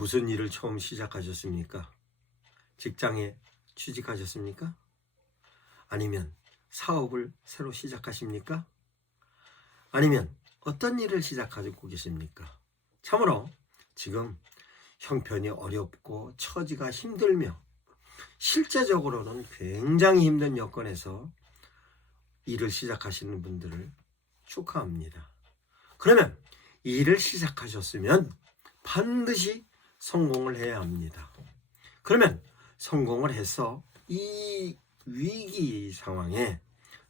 무슨 일을 처음 시작하셨습니까? 직장에 취직하셨습니까? 아니면 사업을 새로 시작하십니까? 아니면 어떤 일을 시작하고 계십니까? 참으로 지금 형편이 어렵고 처지가 힘들며 실제적으로는 굉장히 힘든 여건에서 일을 시작하시는 분들을 축하합니다. 그러면 이 일을 시작하셨으면 반드시 성공을 해야 합니다. 그러면 성공을 해서 이 위기 상황에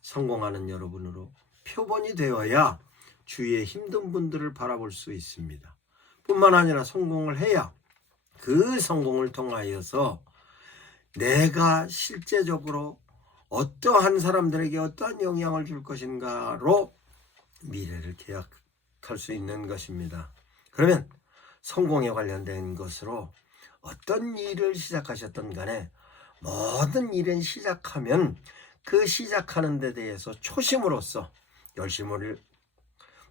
성공하는 여러분으로 표본이 되어야 주위의 힘든 분들을 바라볼 수 있습니다. 뿐만 아니라 성공을 해야 그 성공을 통하여서 내가 실제적으로 어떠한 사람들에게 어떠한 영향을 줄 것인가로 미래를 계약할 수 있는 것입니다. 그러면 성공에 관련된 것으로 어떤 일을 시작하셨던 간에 모든 일은 시작하면 그 시작하는 데 대해서 초심으로서 열심을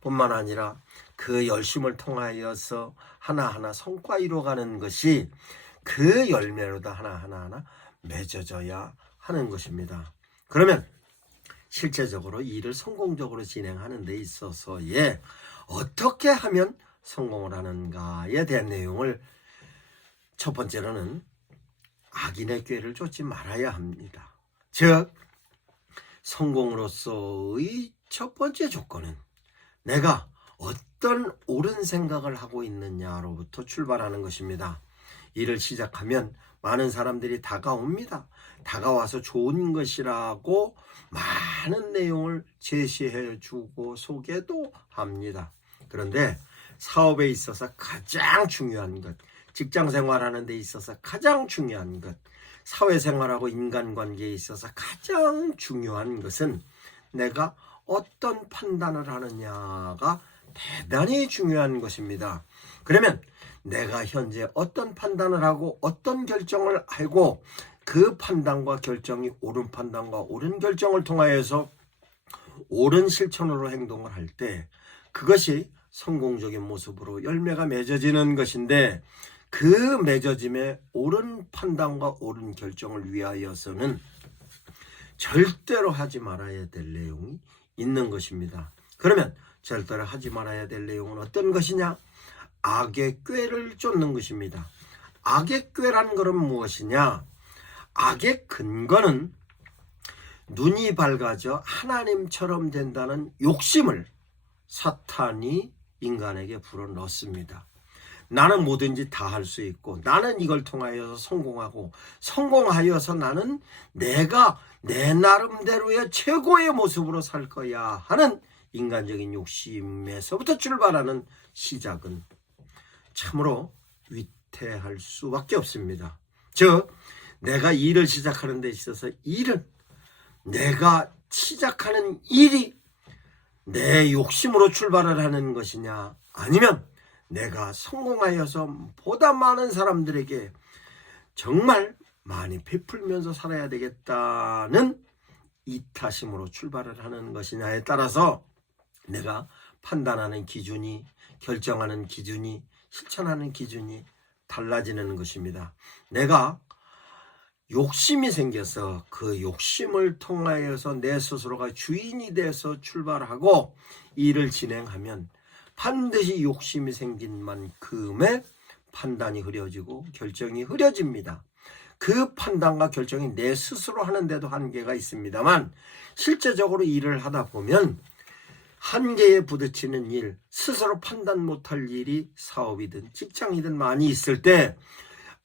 뿐만 아니라 그 열심을 통하여서 하나하나 성과 이루어가는 것이 그 열매로다 하나하나 맺어져야 하는 것입니다. 그러면 실제적으로 일을 성공적으로 진행하는 데 있어서의 어떻게 하면 성공을 하는가에 대한 내용을 첫 번째로는 악인의 꾀를 쫓지 말아야 합니다. 즉 성공으로서의 첫 번째 조건은 내가 어떤 옳은 생각을 하고 있느냐로부터 출발하는 것입니다. 일을 시작하면 많은 사람들이 다가옵니다. 다가와서 좋은 것이라고 많은 내용을 제시해 주고 소개도 합니다. 그런데 사업에 있어서 가장 중요한 것, 직장 생활하는 데 있어서 가장 중요한 것, 사회생활하고 인간관계에 있어서 가장 중요한 것은 내가 어떤 판단을 하느냐가 대단히 중요한 것입니다. 그러면 내가 현재 어떤 판단을 하고 어떤 결정을 하고 그 판단과 결정이 옳은 판단과 옳은 결정을 통하여서 옳은 실천으로 행동을 할 때 그것이 성공적인 모습으로 열매가 맺어지는 것인데 그 맺어짐에 옳은 판단과 옳은 결정을 위하여서는 절대로 하지 말아야 될 내용이 있는 것입니다. 그러면 절대로 하지 말아야 될 내용은 어떤 것이냐? 악의 꾀를 쫓는 것입니다. 악의 꾀라는 것은 무엇이냐? 악의 근거는 눈이 밝아져 하나님처럼 된다는 욕심을 사탄이 인간에게 불어넣습니다. 나는 뭐든지 다 할 수 있고 나는 이걸 통하여서 성공하고 성공하여서 나는 내가 내 나름대로의 최고의 모습으로 살 거야 하는 인간적인 욕심에서부터 출발하는 시작은 참으로 위태할 수밖에 없습니다. 즉 내가 일을 시작하는 데 있어서 일은 내가 시작하는 일이 내 욕심으로 출발을 하는 것이냐 아니면 내가 성공하여서 보다 많은 사람들에게 정말 많이 베풀면서 살아야 되겠다는 이타심으로 출발을 하는 것이냐에 따라서 내가 판단하는 기준이, 결정하는 기준이, 실천하는 기준이 달라지는 것입니다. 내가 욕심이 생겨서 그 욕심을 통하여서 내 스스로가 주인이 돼서 출발하고 일을 진행하면 반드시 욕심이 생긴 만큼의 판단이 흐려지고 결정이 흐려집니다. 그 판단과 결정이 내 스스로 하는데도 한계가 있습니다만 실제적으로 일을 하다 보면 한계에 부딪히는 일, 스스로 판단 못할 일이 사업이든 직장이든 많이 있을 때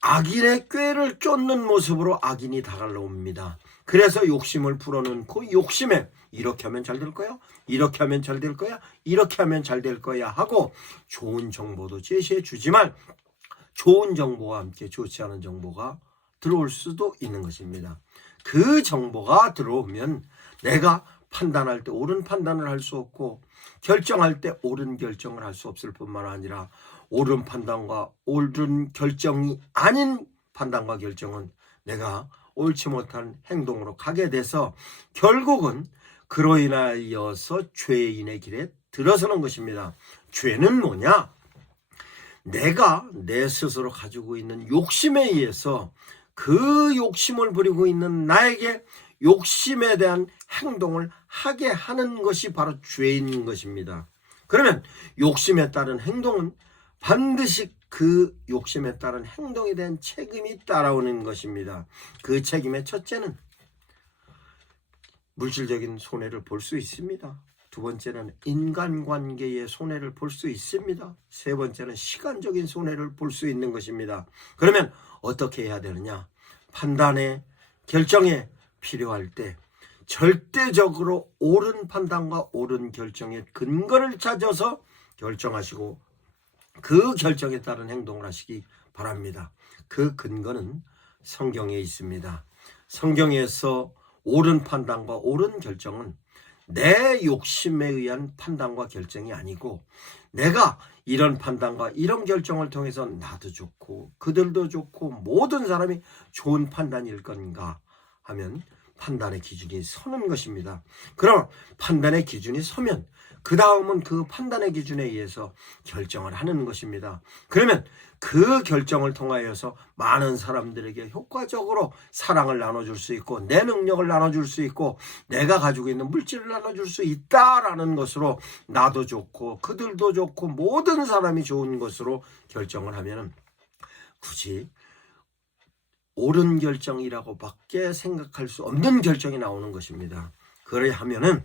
악인의 꾀를 쫓는 모습으로 악인이 다가옵니다. 그래서 욕심을 불어넣고 욕심에 이렇게 하면 잘 될 거야, 이렇게 하면 잘 될 거야, 이렇게 하면 잘 될 거야 하고 좋은 정보도 제시해 주지만 좋은 정보와 함께 좋지 않은 정보가 들어올 수도 있는 것입니다. 그 정보가 들어오면 내가 판단할 때 옳은 판단을 할 수 없고 결정할 때 옳은 결정을 할 수 없을 뿐만 아니라 옳은 판단과 옳은 결정이 아닌 판단과 결정은 내가 옳지 못한 행동으로 가게 돼서 결국은 그로 인하여서 죄인의 길에 들어서는 것입니다. 죄는 뭐냐? 내가 내 스스로 가지고 있는 욕심에 의해서 그 욕심을 부리고 있는 나에게 욕심에 대한 행동을 하게 하는 것이 바로 죄인 것입니다. 그러면 욕심에 따른 행동은 반드시 그 욕심에 따른 행동에 대한 책임이 따라오는 것입니다. 그 책임의 첫째는 물질적인 손해를 볼 수 있습니다. 두 번째는 인간관계의 손해를 볼 수 있습니다. 세 번째는 시간적인 손해를 볼 수 있는 것입니다. 그러면 어떻게 해야 되느냐? 판단에 결정에 필요할 때 절대적으로 옳은 판단과 옳은 결정의 근거를 찾아서 결정하시고 그 결정에 따른 행동을 하시기 바랍니다. 그 근거는 성경에 있습니다. 성경에서 옳은 판단과 옳은 결정은 내 욕심에 의한 판단과 결정이 아니고 내가 이런 판단과 이런 결정을 통해서 나도 좋고 그들도 좋고 모든 사람이 좋은 판단일 건가 하면 판단의 기준이 서는 것입니다. 그럼 판단의 기준이 서면 그 다음은 그 판단의 기준에 의해서 결정을 하는 것입니다. 그러면 그 결정을 통하여서 많은 사람들에게 효과적으로 사랑을 나눠줄 수 있고 내 능력을 나눠줄 수 있고 내가 가지고 있는 물질을 나눠줄 수 있다라는 것으로 나도 좋고 그들도 좋고 모든 사람이 좋은 것으로 결정을 하면 굳이 옳은 결정이라고 밖에 생각할 수 없는 결정이 나오는 것입니다. 그래 하면은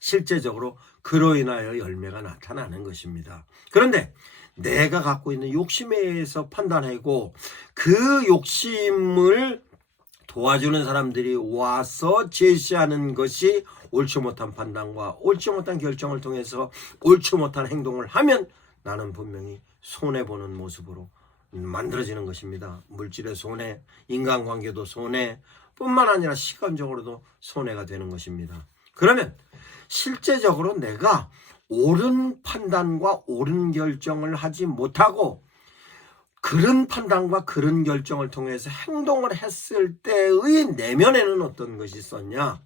실제적으로 그로 인하여 열매가 나타나는 것입니다. 그런데 내가 갖고 있는 욕심에 의해서 판단하고 그 욕심을 도와주는 사람들이 와서 제시하는 것이 옳지 못한 판단과 옳지 못한 결정을 통해서 옳지 못한 행동을 하면 나는 분명히 손해보는 모습으로 만들어지는 것입니다. 물질의 손해, 인간관계도 손해, 뿐만 아니라 시간적으로도 손해가 되는 것입니다. 그러면 실제적으로 내가 옳은 판단과 옳은 결정을 하지 못하고 그런 판단과 그런 결정을 통해서 행동을 했을 때의 내면에는 어떤 것이 있었냐?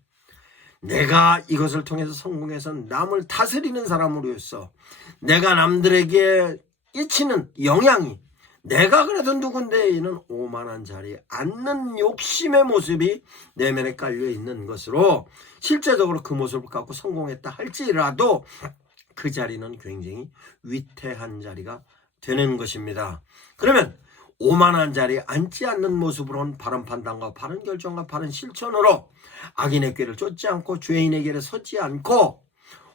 내가 이것을 통해서 성공해서 남을 다스리는 사람으로서 내가 남들에게 끼치는 영향이 내가 그래도 누군데에는 오만한 자리에 앉는 욕심의 모습이 내면에 깔려있는 것으로 실제적으로 그 모습을 갖고 성공했다 할지라도 그 자리는 굉장히 위태한 자리가 되는 것입니다. 그러면 오만한 자리에 앉지 않는 모습으로는 바른 판단과 바른 결정과 바른 실천으로 악인의 꾀를 쫓지 않고 죄인의 길에 서지 않고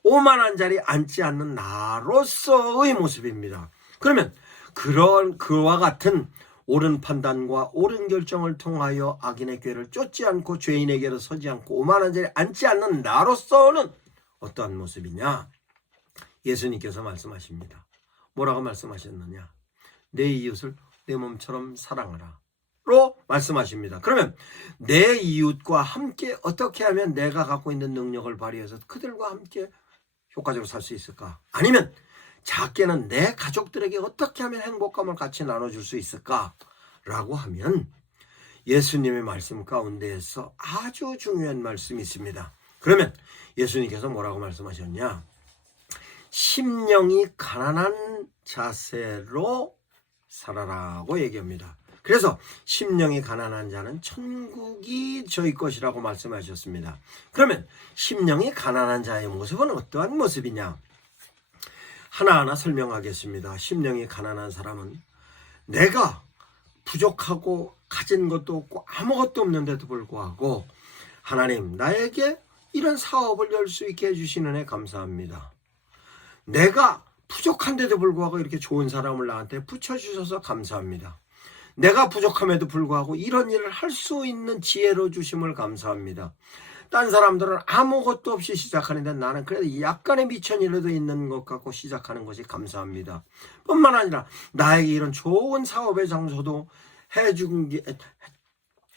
오만한 자리에 앉지 않는 나로서의 모습입니다. 그러면 그와 같은 옳은 판단과 옳은 결정을 통하여 악인의 꾀를 쫓지 않고 죄인에게로 서지 않고 오만한 자리에 앉지 않는 나로서는 어떠한 모습이냐? 예수님께서 말씀하십니다. 뭐라고 말씀하셨느냐? 내 이웃을 내 몸처럼 사랑하라 로 말씀하십니다. 그러면 내 이웃과 함께 어떻게 하면 내가 갖고 있는 능력을 발휘해서 그들과 함께 효과적으로 살 수 있을까? 아니면 작게는 내 가족들에게 어떻게 하면 행복감을 같이 나눠줄 수 있을까? 라고 하면 예수님의 말씀 가운데에서 아주 중요한 말씀이 있습니다. 그러면 예수님께서 뭐라고 말씀하셨냐? 심령이 가난한 자세로 살아라고 얘기합니다. 그래서 심령이 가난한 자는 천국이 저희 것이라고 말씀하셨습니다. 그러면 심령이 가난한 자의 모습은 어떠한 모습이냐? 하나하나 설명하겠습니다. 심령이 가난한 사람은 내가 부족하고 가진 것도 없고 아무것도 없는데도 불구하고 하나님 나에게 이런 사업을 열 수 있게 해주시는 애 감사합니다. 내가 부족한데도 불구하고 이렇게 좋은 사람을 나한테 붙여주셔서 감사합니다. 내가 부족함에도 불구하고 이런 일을 할 수 있는 지혜로 주심을 감사합니다. 딴 사람들은 아무것도 없이 시작하는데 나는 그래도 약간의 미천이라도 있는 것 같고 시작하는 것이 감사합니다. 뿐만 아니라 나에게 이런 좋은 사업의 장소도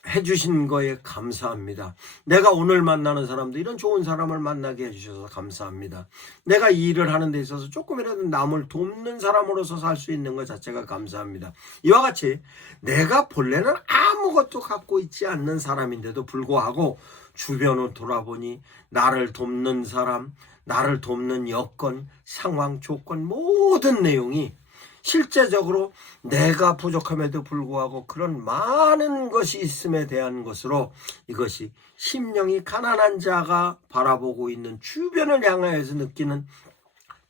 해주신 거에 감사합니다. 내가 오늘 만나는 사람도 이런 좋은 사람을 만나게 해주셔서 감사합니다. 내가 이 일을 하는 데 있어서 조금이라도 남을 돕는 사람으로서 살 수 있는 것 자체가 감사합니다. 이와 같이 내가 본래는 아무것도 갖고 있지 않는 사람인데도 불구하고 주변을 돌아보니 나를 돕는 사람, 나를 돕는 여건, 상황, 조건 모든 내용이 실제적으로 내가 부족함에도 불구하고 그런 많은 것이 있음에 대한 것으로 이것이 심령이 가난한 자가 바라보고 있는 주변을 향하여서 느끼는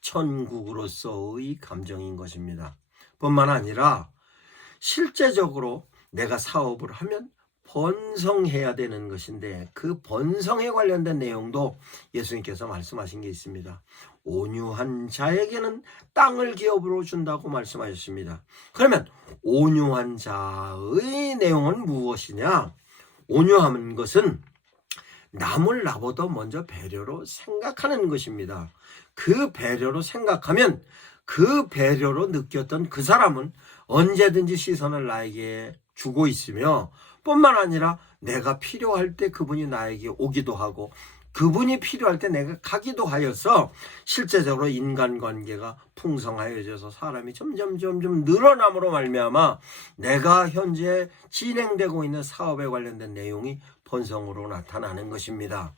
천국으로서의 감정인 것입니다. 뿐만 아니라 실제적으로 내가 사업을 하면 번성해야 되는 것인데 그 번성에 관련된 내용도 예수님께서 말씀하신 게 있습니다. 온유한 자에게는 땅을 기업으로 준다고 말씀하셨습니다. 그러면 온유한 자의 내용은 무엇이냐? 온유한 것은 남을 나보다 먼저 배려로 생각하는 것입니다. 그 배려로 생각하면 그 배려로 느꼈던 그 사람은 언제든지 시선을 나에게 주고 있으며 뿐만 아니라 내가 필요할 때 그분이 나에게 오기도 하고 그분이 필요할 때 내가 가기도 하여서 실제적으로 인간관계가 풍성하여져서 사람이 점점 늘어남으로 말미암아 내가 현재 진행되고 있는 사업에 관련된 내용이 번성으로 나타나는 것입니다.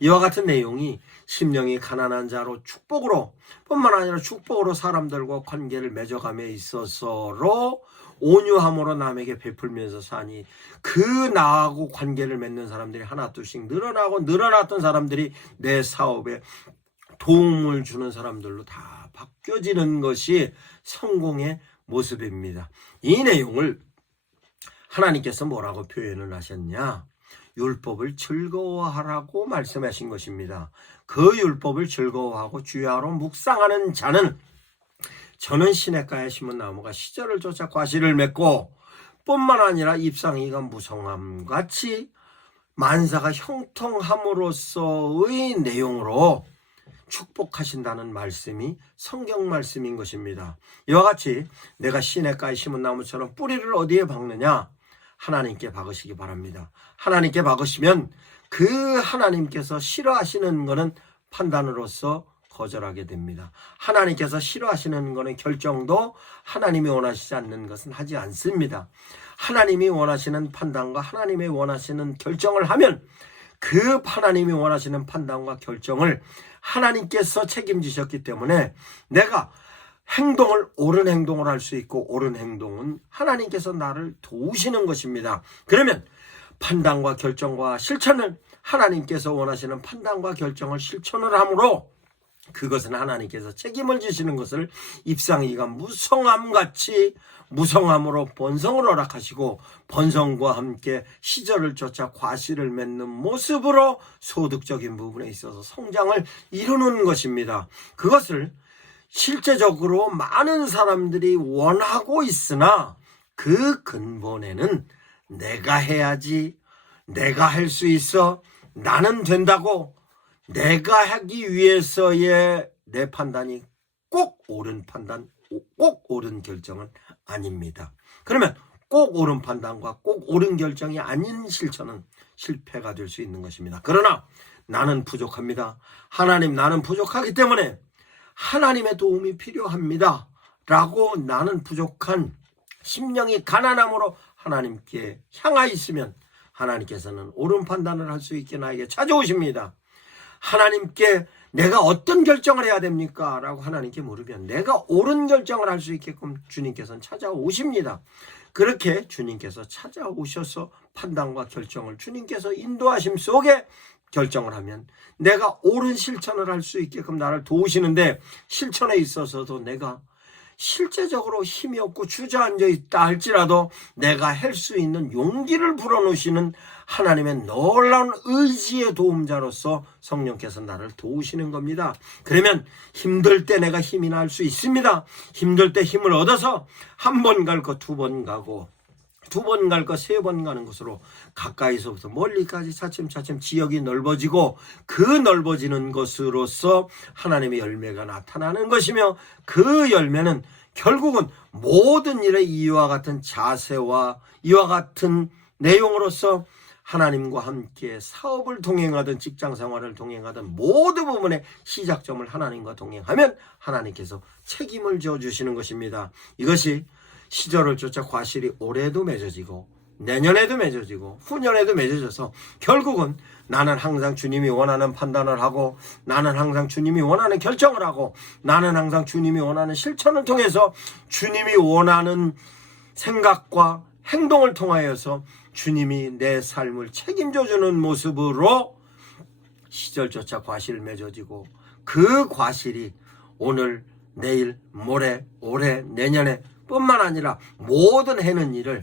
이와 같은 내용이 심령이 가난한 자로 축복으로 뿐만 아니라 축복으로 사람들과 관계를 맺어감에 있어서로 온유함으로 남에게 베풀면서 사니 그 나하고 관계를 맺는 사람들이 하나둘씩 늘어나고 늘어났던 사람들이 내 사업에 도움을 주는 사람들로 다 바뀌어지는 것이 성공의 모습입니다. 이 내용을 하나님께서 뭐라고 표현을 하셨냐? 율법을 즐거워하라고 말씀하신 것입니다. 그 율법을 즐거워하고 주야로 묵상하는 자는 저는 시냇가에 심은 나무가 시절을 쫓아 과실을 맺고 뿐만 아니라 잎상이가 무성함같이 만사가 형통함으로써의 내용으로 축복하신다는 말씀이 성경 말씀인 것입니다. 이와 같이 내가 시냇가에 심은 나무처럼 뿌리를 어디에 박느냐? 하나님께 박으시기 바랍니다. 하나님께 박으시면 그 하나님께서 싫어하시는 것은 판단으로서 거절하게 됩니다. 하나님께서 싫어하시는 것은 결정도 하나님이 원하시지 않는 것은 하지 않습니다. 하나님이 원하시는 판단과 하나님이 원하시는 결정을 하면 그 하나님이 원하시는 판단과 결정을 하나님께서 책임지셨기 때문에 내가 옳은 행동을 할 수 있고 옳은 행동은 하나님께서 나를 도우시는 것입니다. 그러면 판단과 결정과 실천을 하나님께서 원하시는 판단과 결정을 실천을 함으로 그것은 하나님께서 책임을 지시는 것을 잎상이가 무성함같이 무성함으로 번성을 허락하시고 번성과 함께 시절을 쫓아 과실을 맺는 모습으로 소득적인 부분에 있어서 성장을 이루는 것입니다. 그것을 실제적으로 많은 사람들이 원하고 있으나 그 근본에는 내가 해야지, 내가 할 수 있어, 나는 된다고 내가 하기 위해서의 내 판단이 꼭 옳은 판단, 꼭 옳은 결정은 아닙니다. 그러면 꼭 옳은 판단과 꼭 옳은 결정이 아닌 실천은 실패가 될 수 있는 것입니다. 그러나 나는 부족합니다. 하나님, 나는 부족하기 때문에 하나님의 도움이 필요합니다. 라고 나는 부족한 심령이 가난함으로 하나님께 향하여 있으면 하나님께서는 옳은 판단을 할 수 있게 나에게 찾아오십니다. 하나님께 내가 어떤 결정을 해야 됩니까? 라고 하나님께 물으면 내가 옳은 결정을 할 수 있게끔 주님께서는 찾아오십니다. 그렇게 주님께서 찾아오셔서 판단과 결정을 주님께서 인도하심 속에 결정을 하면 내가 옳은 실천을 할 수 있게끔 나를 도우시는데 실천에 있어서도 내가 실제적으로 힘이 없고 주저앉아 있다 할지라도 내가 할 수 있는 용기를 불어넣으시는 하나님의 놀라운 의지의 도움자로서 성령께서 나를 도우시는 겁니다. 그러면 힘들 때 내가 힘이 날 수 있습니다. 힘들 때 힘을 얻어서 한 번 갈 거 두 번 가고 두 번 갈 거 세 번 가는 것으로 가까이서부터 멀리까지 차츰차츰 지역이 넓어지고 그 넓어지는 것으로서 하나님의 열매가 나타나는 것이며 그 열매는 결국은 모든 일에 이와 같은 자세와 이와 같은 내용으로서 하나님과 함께 사업을 동행하든 직장생활을 동행하든 모든 부분의 시작점을 하나님과 동행하면 하나님께서 책임을 져주시는 것입니다. 이것이 시절을 쫓아 과실이 오래도 맺어지고 내년에도 맺어지고 후년에도 맺어져서 결국은 나는 항상 주님이 원하는 판단을 하고, 나는 항상 주님이 원하는 결정을 하고, 나는 항상 주님이 원하는 실천을 통해서 주님이 원하는 생각과 행동을 통하여서 주님이 내 삶을 책임져 주는 모습으로 시절조차 과실 맺어지고, 그 과실이 오늘, 내일, 모레, 올해, 내년에 뿐만 아니라 모든 해는 일을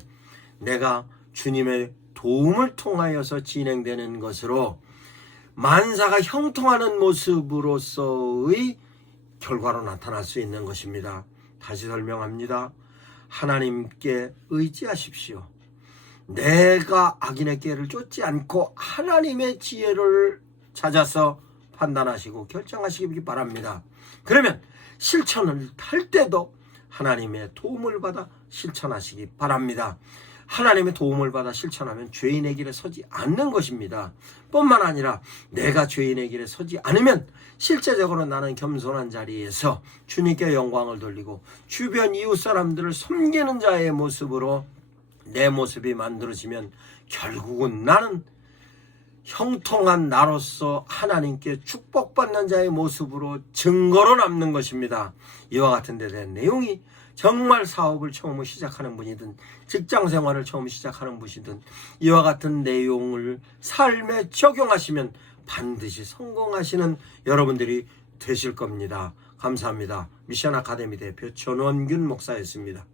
내가 주님의 도움을 통하여서 진행되는 것으로 만사가 형통하는 모습으로서의 결과로 나타날 수 있는 것입니다. 다시 설명합니다. 하나님께 의지하십시오. 내가 악인의 꾀를 쫓지 않고 하나님의 지혜를 찾아서 판단하시고 결정하시기 바랍니다. 그러면 실천을 할 때도 하나님의 도움을 받아 실천하시기 바랍니다. 하나님의 도움을 받아 실천하면 죄인의 길에 서지 않는 것입니다. 뿐만 아니라 내가 죄인의 길에 서지 않으면 실제적으로 나는 겸손한 자리에서 주님께 영광을 돌리고 주변 이웃 사람들을 섬기는 자의 모습으로 내 모습이 만들어지면 결국은 나는 형통한 나로서 하나님께 축복받는 자의 모습으로 증거로 남는 것입니다. 이와 같은 데 대한 내용이 정말 사업을 처음 시작하는 분이든 직장 생활을 처음 시작하는 분이든 이와 같은 내용을 삶에 적용하시면 반드시 성공하시는 여러분들이 되실 겁니다. 감사합니다. 미션 아카데미 대표 전원균 목사였습니다.